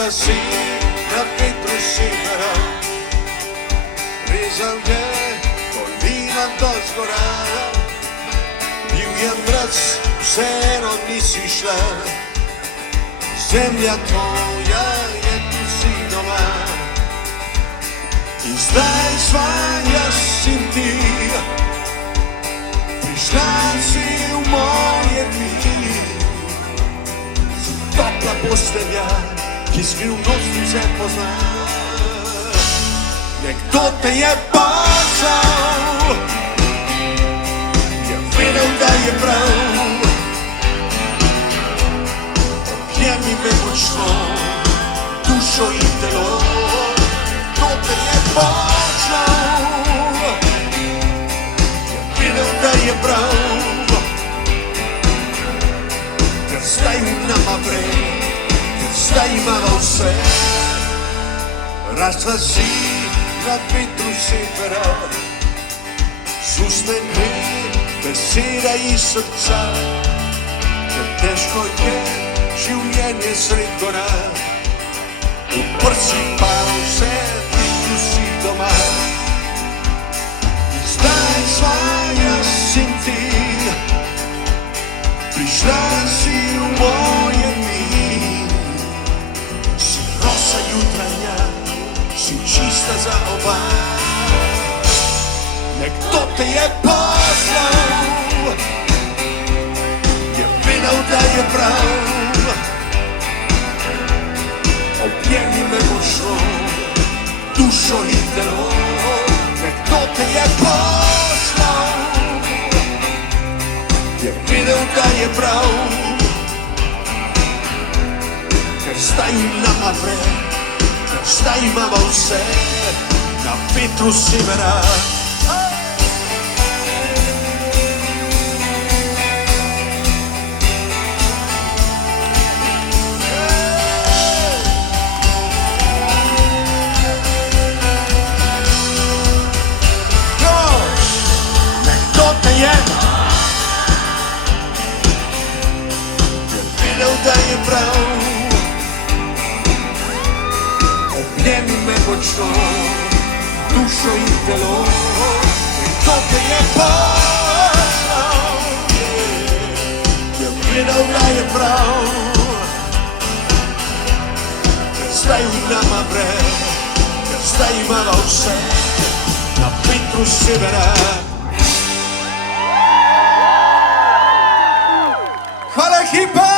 Rasta si na vetru sibera, rezal je kolina dozgora. Bil je mrac, vseeno nisi šla, zemlja tvoja je tu si doma. In zdaj svanja si ti, prišla si v moje dni. Si topla postelja, ki skrivnosti vse pozna. Nekdo te je poslal, je vedel, da je prav. Objemi me močno, dušo in telo. Kdo te je poslal, je vedel, da je prav. Ker zdaj nama vre, ker zdaj imava vse. Rasla si na vetru severa, z usmeni, beseda iz srca. Ker težko je življenje sred gora, uprsi pa vse, tu si doma. In zdaj svanja si ti, prišla si v moje dni. Si rosa jutranja, si čista za oba. Nekdo te je poslal, je vedel, da je prav. Objemi me močno, dušo in telo. Nekdo te je poslal, je vedel, da je prav. Ker zdaj nama vre, ker zdaj imava vse, na vetru severa. Da je prav, objemi me močno, dušo in telo. Nekdo te je poslal, je vedel, da je prav. Ker zdaj v nama vre, ker zdaj imava vse, na vetru severa. Hvala ekipa!